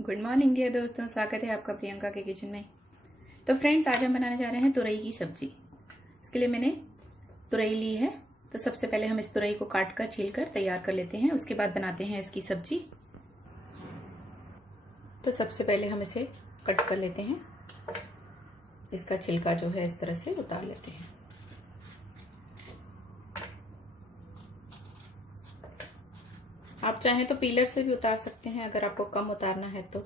Good morning dear दोस्तों, स्वागत है आपका प्रियंका के किचन में। तो फ्रेंड्स, आज हम बनाने जा रहे हैं तुरई की सब्जी। इसके लिए मैंने तुरई ली है। तो सबसे पहले हम इस तुरई को काट कर छील कर तैयार कर लेते हैं, उसके बाद बनाते हैं इसकी सब्जी। तो सबसे पहले हम इसे कट कर लेते हैं। इसका छिलका जो है इस तरह से उतार लेते हैं। आप चाहें तो पीलर से भी उतार सकते हैं अगर आपको कम उतारना है तो।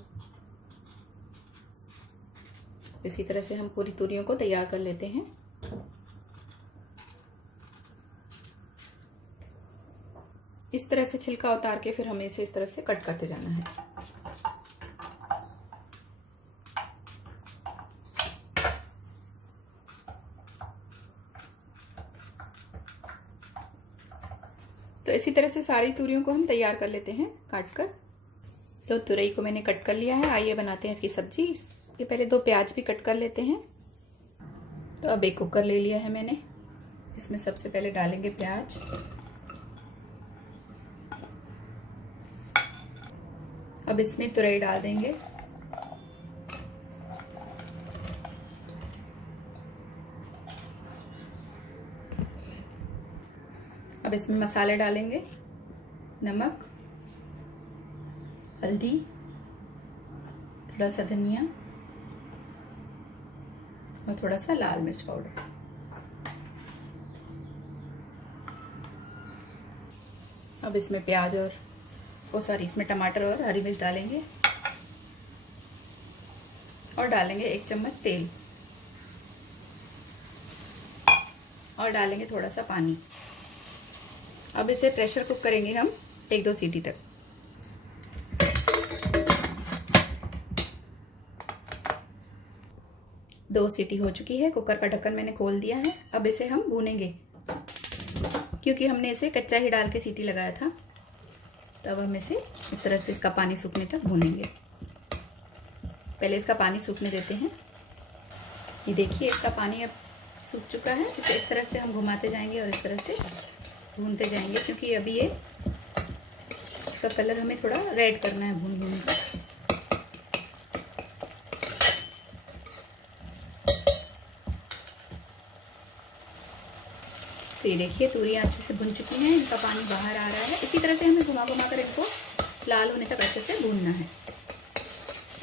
इसी तरह से हम पूरी तुरियों को तैयार कर लेते हैं। इस तरह से छिलका उतार के फिर हमें इसे इस तरह से कट करते जाना है। तो इसी तरह से सारी तुरियों को हम तैयार कर लेते हैं काट कर। तो तुरई को मैंने कट कर लिया है। आइए बनाते हैं इसकी सब्जी। इसके पहले 2 प्याज भी कट कर लेते हैं। तो अब एक कुकर ले लिया है मैंने। इसमें सबसे पहले डालेंगे प्याज। अब इसमें तुरई डाल देंगे। अब इसमें मसाले डालेंगे, नमक, हल्दी, थोड़ा सा धनिया और थोड़ा सा लाल मिर्च पाउडर। अब इसमें प्याज और इसमें टमाटर और हरी मिर्च डालेंगे और डालेंगे 1 चम्मच तेल और डालेंगे थोड़ा सा पानी। अब इसे प्रेशर कुक करेंगे हम 1-2 सीटी तक। दो सीटी हो चुकी है। कुकर का ढक्कन मैंने खोल दिया है। अब इसे हम भूनेंगे, क्योंकि हमने इसे कच्चा ही डाल के सीटी लगाया था। तब हम इसे इस तरह से इसका पानी सूखने तक भूनेंगे। पहले इसका पानी सूखने देते हैं। ये देखिए, इसका पानी अब सूख चुका है। इसे इस तरह से हम घुमाते जाएंगे और इस तरह से भूनते जाएंगे, क्योंकि अभी ये इसका कलर हमें थोड़ा रेड करना है भून भून कर। तो ये देखिए, तुरियां अच्छे से भुन चुकी हैं, इनका पानी बाहर आ रहा है। इसी तरह से हमें घुमा घुमा कर इसको लाल होने तक अच्छे से भूनना है।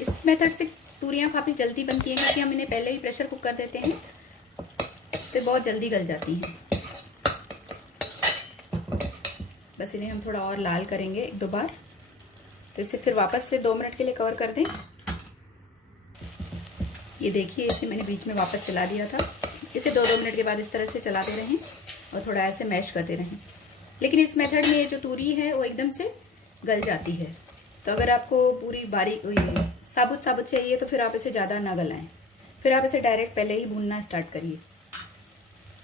इस मेथड से तुरियां काफ़ी जल्दी बनती हैं, क्योंकि हम इन्हें पहले ही प्रेशर कुक कर देते हैं, तो बहुत जल्दी गल जाती हैं। बस इन्हें हम थोड़ा और लाल करेंगे 1-2 बार। तो इसे फिर वापस से 2 मिनट के लिए कवर कर दें। ये देखिए, इसे मैंने बीच में वापस चला दिया था। इसे 2-2 मिनट के बाद इस तरह से चलाते रहें और थोड़ा ऐसे मैश करते रहें। लेकिन इस मेथड में ये जो तुरी है वो एकदम से गल जाती है। तो अगर आपको पूरी बारीक साबुत साबुत चाहिए तो फिर आप इसे ज़्यादा ना गलाएं। फिर आप इसे डायरेक्ट पहले ही भूनना स्टार्ट करिए,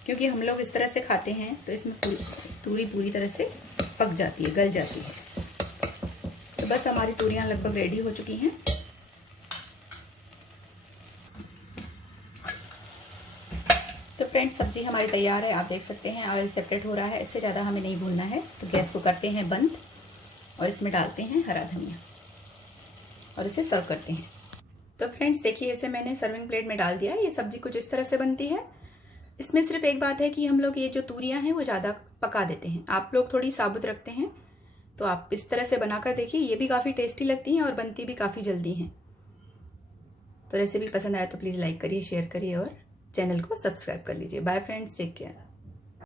क्योंकि हम लोग इस तरह से खाते हैं तो इसमें तुरी पूरी तरह से पक जाती है, गल जाती है। तो बस हमारी तुरियां लगभग रेडी हो चुकी हैं। तो फ्रेंड्स, सब्जी हमारी तैयार है। आप देख सकते हैं ऑयल सेपरेट हो रहा है। इससे ज़्यादा हमें नहीं भूनना है। तो गैस को करते हैं बंद और इसमें डालते हैं हरा धनिया और इसे सर्व करते हैं। तो फ्रेंड्स देखिए, इसे मैंने सर्विंग प्लेट में डाल दिया है। ये सब्जी कुछ इस तरह से बनती है। इसमें सिर्फ एक बात है कि हम लोग ये जो तुरियां हैं वो ज़्यादा पका देते हैं। आप लोग थोड़ी साबुत रखते हैं। तो आप इस तरह से बनाकर देखिए, ये भी काफ़ी टेस्टी लगती हैं और बनती भी काफ़ी जल्दी हैं। तो रेसिपी पसंद आए तो प्लीज़ लाइक करिए, शेयर करिए और चैनल को सब्सक्राइब कर लीजिए। Bye friends, take care.